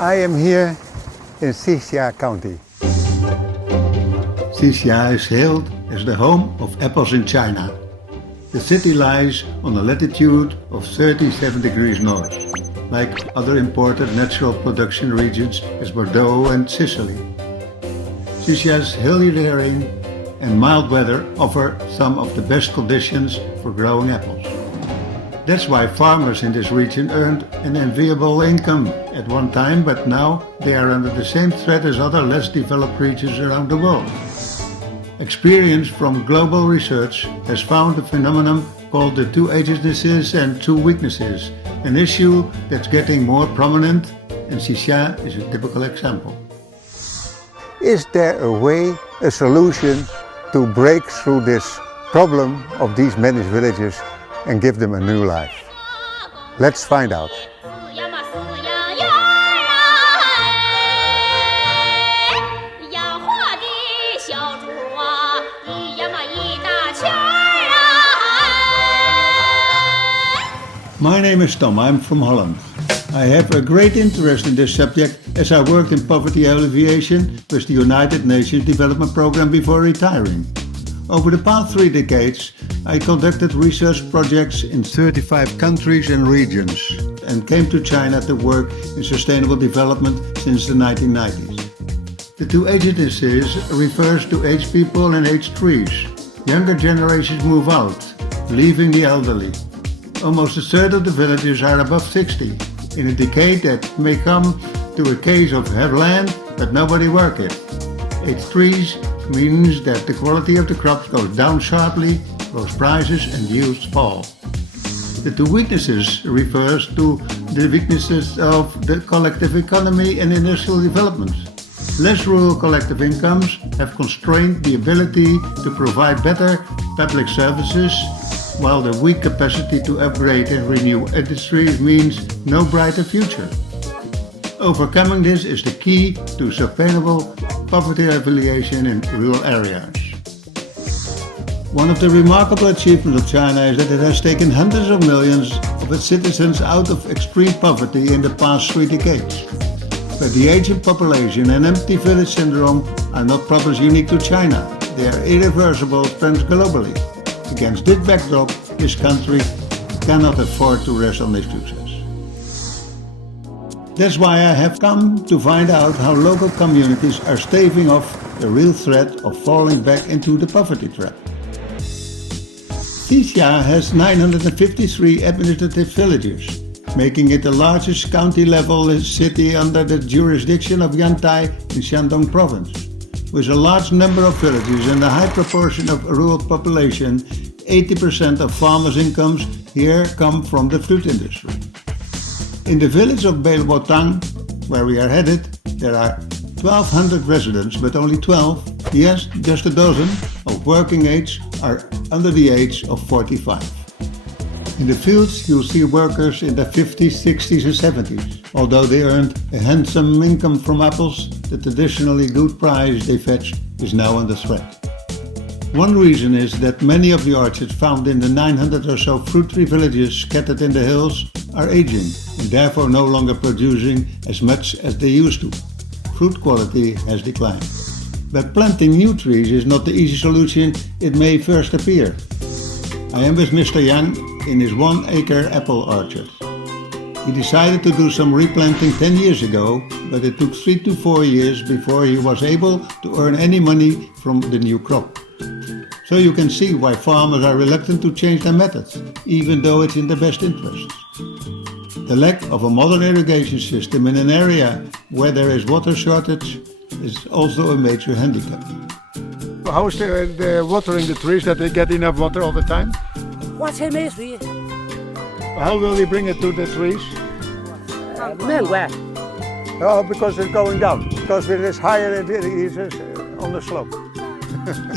I am here in Xixia County. Xixia is hailed as the home of apples in China. The city lies on a latitude of 37 degrees north, like other important natural production regions as Bordeaux and Sicily. Xixia's hilly terrain and mild weather offer some of the best conditions for growing apples. That's why farmers in this region earned an enviable income at one time, but now they are under the same threat as other less developed regions around the world. Experience from global research has found a phenomenon called the two agencies and two weaknesses, an issue that's getting more prominent, and Xixia is a typical example. Is there a way, a solution to break through this problem of these managed villages and give them a new life? Let's find out. My name is Tom, I'm from Holland. I have a great interest in this subject as I worked in poverty alleviation with the United Nations Development Programme before retiring. Over the past 3 decades, I conducted research projects in 35 countries and regions and came to China to work in sustainable development since the 1990s. The two agencies refers to aged people and aged trees. Younger generations move out, leaving the elderly. Almost a third of the villagers are above 60. In a decade that may come to a case of have land but nobody work it. Aged trees means that the quality of the crops goes down sharply, both prices and yields fall. The two weaknesses refers to the weaknesses of the collective economy and industrial development. Less rural collective incomes have constrained the ability to provide better public services, while the weak capacity to upgrade and renew industries means no brighter future. Overcoming this is the key to sustainable poverty alleviation in rural areas. One of the remarkable achievements of China is that it has taken hundreds of millions of its citizens out of extreme poverty in the past 3 decades. But the aging population and empty village syndrome are not problems unique to China. They are irreversible trends globally. Against this backdrop, this country cannot afford to rest on its success. That's why I have come to find out how local communities are staving off the real threat of falling back into the poverty trap. Xixia has 953 administrative villages, making it the largest county-level city under the jurisdiction of Yantai in Shandong province. With a large number of villages and a high proportion of rural population, 80% of farmers' incomes here come from the fruit industry. In the village of Beiluotang, where we are headed, there are 1,200 residents, but only 12, yes, just a dozen, of working age are under the age of 45. In the fields, you'll see workers in their 50s, 60s and 70s. Although they earned a handsome income from apples, the traditionally good price they fetch is now under threat. One reason is that many of the orchards found in the 900 or so fruit tree villages scattered in the hills are aging and therefore no longer producing as much as they used to. Fruit quality has declined. But planting new trees is not the easy solution it may first appear. I am with Mr. Yang in his 1-acre apple orchard. He decided to do some replanting 10 years ago, but it took 3 to 4 years before he was able to earn any money from the new crop. So you can see why farmers are reluctant to change their methods, even though it's in their best interests. The lack of a modern irrigation system in an area where there is water shortage is also a major handicap. How is the watering the trees, that they get enough water all the time? How will you bring it to the trees? Oh, because it's going down. Because it is higher, it is on the slope.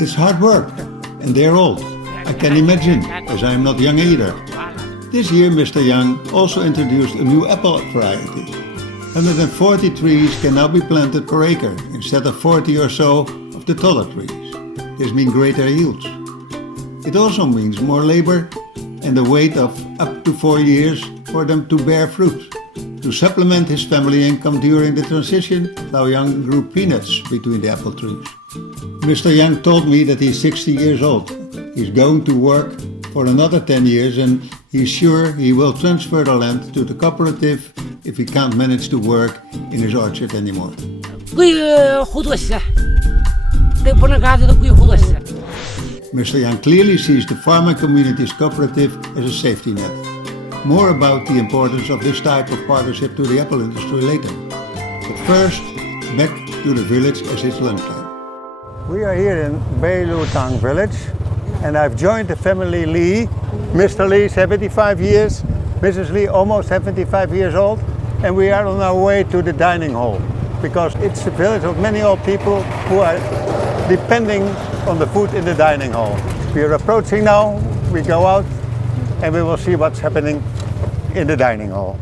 It's hard work, and they're old. I can imagine, as I am not young either. This year Mr. Yang also introduced a new apple variety. 140 trees can now be planted per acre, instead of 40 or so of the taller trees. This means greater yields. It also means more labor and a wait of up to 4 years for them to bear fruit. To supplement his family income during the transition, Lao Yang grew peanuts between the apple trees. Mr. Yang told me that he's 60 years old. He's going to work for another 10 years and he's sure he will transfer the land to the cooperative if he can't manage to work in his orchard anymore. Mr. Yang clearly sees the farming community's cooperative as a safety net. More about the importance of this type of partnership to the apple industry later. But first, back to the village as it's lunchtime. We are here in Beiluotang village and I've joined the family Lee. Mr. Lee, 75 years, Mrs. Lee, almost 75 years old, and we are on our way to the dining hall because it's a village of many old people who are depending on the food in the dining hall. We are approaching now, we go out and we will see what's happening in the dining hall.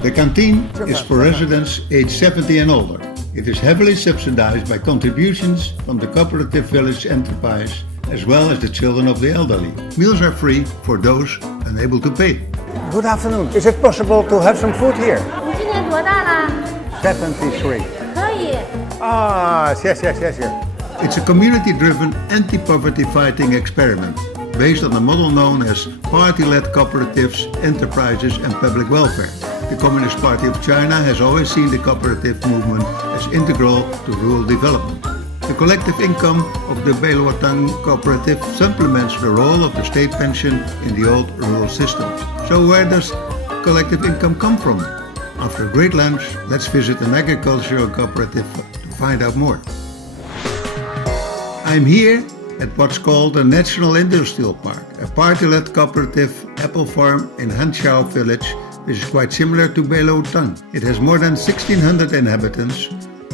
The canteen is for residents aged 70 and older. It is heavily subsidized by contributions from the cooperative village enterprise as well as the children of the elderly. Meals are free for those unable to pay. Good afternoon. Is it possible to have some food here? 73. Yes. It's a community-driven anti-poverty fighting experiment based on a model known as party-led cooperatives, enterprises and public welfare. The Communist Party of China has always seen the cooperative movement as integral to rural development. The collective income of the Beiluotang cooperative supplements the role of the state pension in the old rural system. So where does collective income come from? After a great lunch, let's visit an agricultural cooperative to find out more. I'm here at what's called the National Industrial Park, a party-led cooperative apple farm in Hanqiao village, which is quite similar to Beiluotang. It has more than 1,600 inhabitants,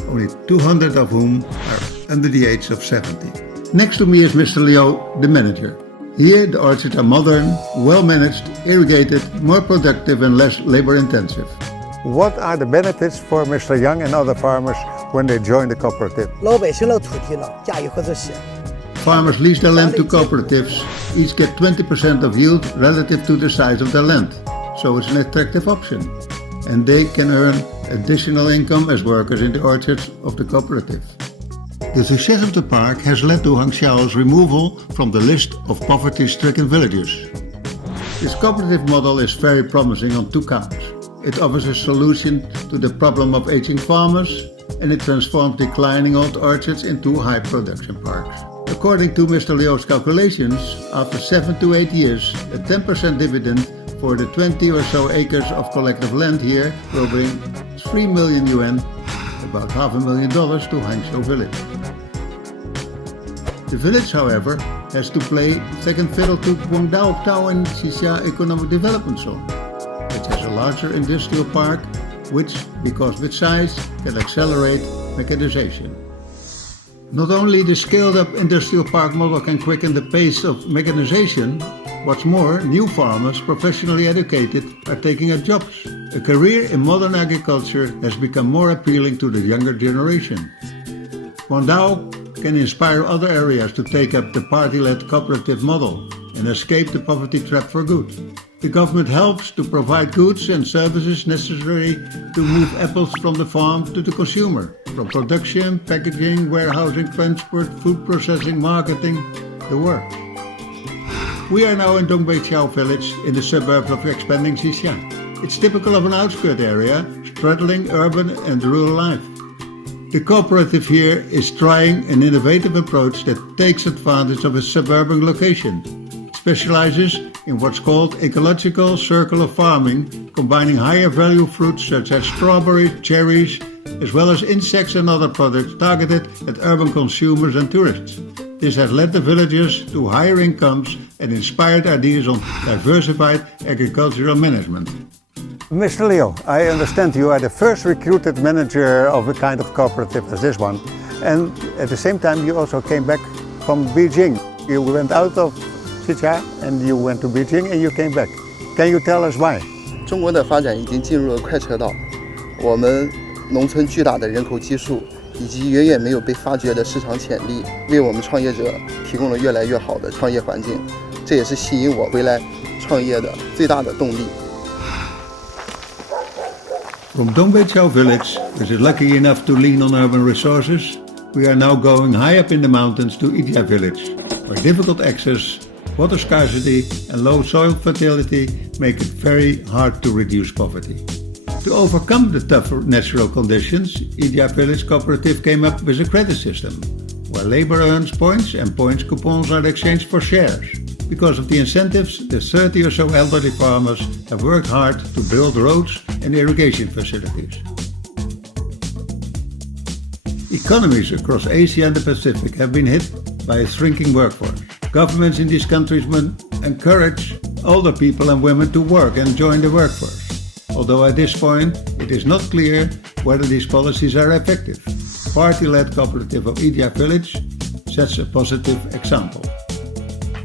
only 200 of whom are under the age of 70. Next to me is Mr. Liu, the manager. Here the orchards are modern, well-managed, irrigated, more productive and less labor-intensive. What are the benefits for Mr. Yang and other farmers when they join the cooperative? Farmers lease their land to cooperatives, each get 20% of yield relative to the size of their land, so it's an attractive option. And they can earn additional income as workers in the orchards of the cooperative. The success of the park has led to Hanxiao's removal from the list of poverty-stricken villages. This cooperative model is very promising on two counts. It offers a solution to the problem of aging farmers, and it transforms declining old orchards into high production parks. According to Mr. Liu's calculations, after 7 to 8 years, a 10% dividend for the 20 or so acres of collective land here will bring 3 million yuan, about $500,000 to Hanxiao village. The village, however, has to play second fiddle to Beiluotang and Xixia Economic Development Zone, which has a larger industrial park, which, because of its size, can accelerate mechanization. Not only the scaled-up industrial park model can quicken the pace of mechanization, what's more, new farmers, professionally educated, are taking up jobs. A career in modern agriculture has become more appealing to the younger generation. Wandao can inspire other areas to take up the party-led cooperative model and escape the poverty trap for good. The government helps to provide goods and services necessary to move apples from the farm to the consumer, from production, packaging, warehousing, transport, food processing, marketing, the works. We are now in Dongbeiqiao village in the suburbs of expanding Xixia. It's typical of an outskirt area, straddling urban and rural life. The cooperative here is trying an innovative approach that takes advantage of its suburban location. It specializes in what's called ecological circular farming, combining higher value fruits such as strawberries, cherries, as well as insects and other products targeted at urban consumers and tourists. This has led the villagers to higher incomes and inspired ideas on diversified agricultural management. Mr. Liu, I understand you are the first recruited manager of a kind of cooperative as this one. And at the same time you also came back from Beijing. You went out of Xixia and you went to Beijing and you came back. Can you tell us why? 中国的发展已经进入了快车道，我们农村巨大的人口基数以及远远没有被发掘的市场潜力，为我们创业者提供了越来越好的创业环境，这也是吸引我回来创业的最大的动力。From Dongbeichao village, which is lucky enough to lean on urban resources, we are now going high up in the mountains to Idia village, where difficult access, water scarcity and low soil fertility make it very hard to reduce poverty. To overcome the tough natural conditions, Idia village cooperative came up with a credit system, where labor earns points and points coupons are exchanged for shares. Because of the incentives, the 30 or so elderly farmers have worked hard to build roads and irrigation facilities. Economies across Asia and the Pacific have been hit by a shrinking workforce. Governments in these countries must encourage older people and women to work and join the workforce. Although at this point it is not clear whether these policies are effective. Party-led cooperative of Idia village sets a positive example.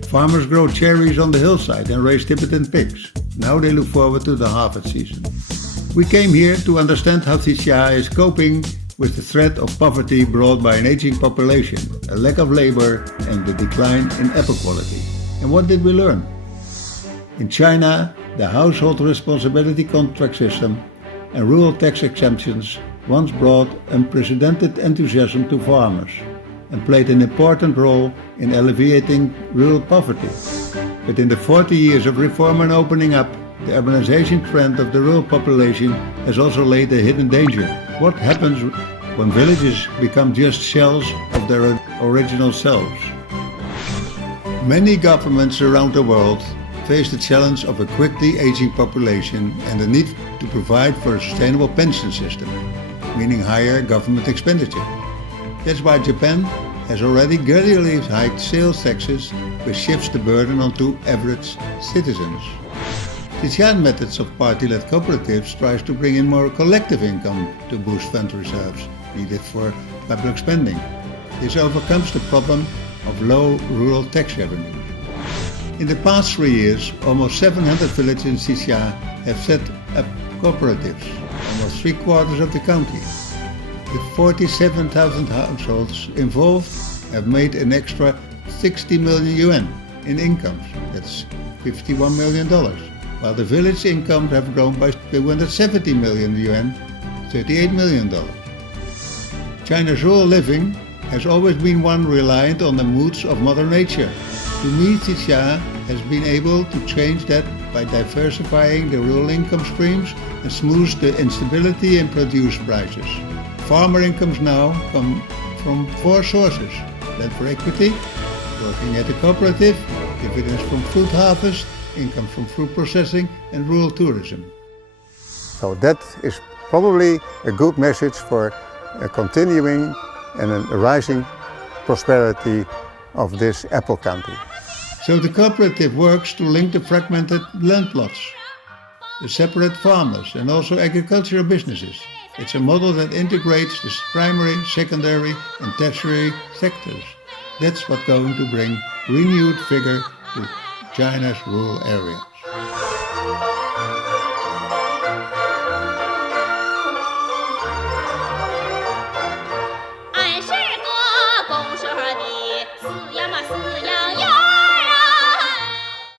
Farmers grow cherries on the hillside and raise Tibetan pigs. Now they look forward to the harvest season. We came here to understand how Xia is coping with the threat of poverty brought by an aging population, a lack of labor and the decline in apple quality. And what did we learn? In China, the household responsibility contract system and rural tax exemptions once brought unprecedented enthusiasm to farmers and played an important role in alleviating rural poverty. But in the 40 years of reform and opening up, the urbanization trend of the rural population has also laid a hidden danger. What happens when villages become just shells of their original selves? Many governments around the world face the challenge of a quickly aging population and the need to provide for a sustainable pension system, meaning higher government expenditure. That's why Japan has already gradually hiked sales taxes, which shifts the burden onto average citizens. The Xi'an methods of party-led cooperatives tries to bring in more collective income to boost fund reserves needed for public spending. This overcomes the problem of low rural tax revenue. In the past 3 years, almost 700 villages in Xia have set up cooperatives, almost 3/4 of the county. The 47,000 households involved have made an extra 60 million yuan in incomes. That's $51 million. While the village incomes have grown by 270 million yuan, $38 million. China's rural living has always been one reliant on the moods of Mother Nature. To me, Xia has been able to change that by diversifying the rural income streams and smooth the instability in produce prices. Farmer incomes now come from 4 sources: land for equity, working at a cooperative, dividends from fruit harvest, income from fruit processing and rural tourism. So that is probably a good message for a continuing and a rising prosperity of this apple county. So the cooperative works to link the fragmented land plots, the separate farmers and also agricultural businesses. It's a model that integrates the primary, secondary and tertiary sectors. That's what's going to bring renewed vigor to China's rural area.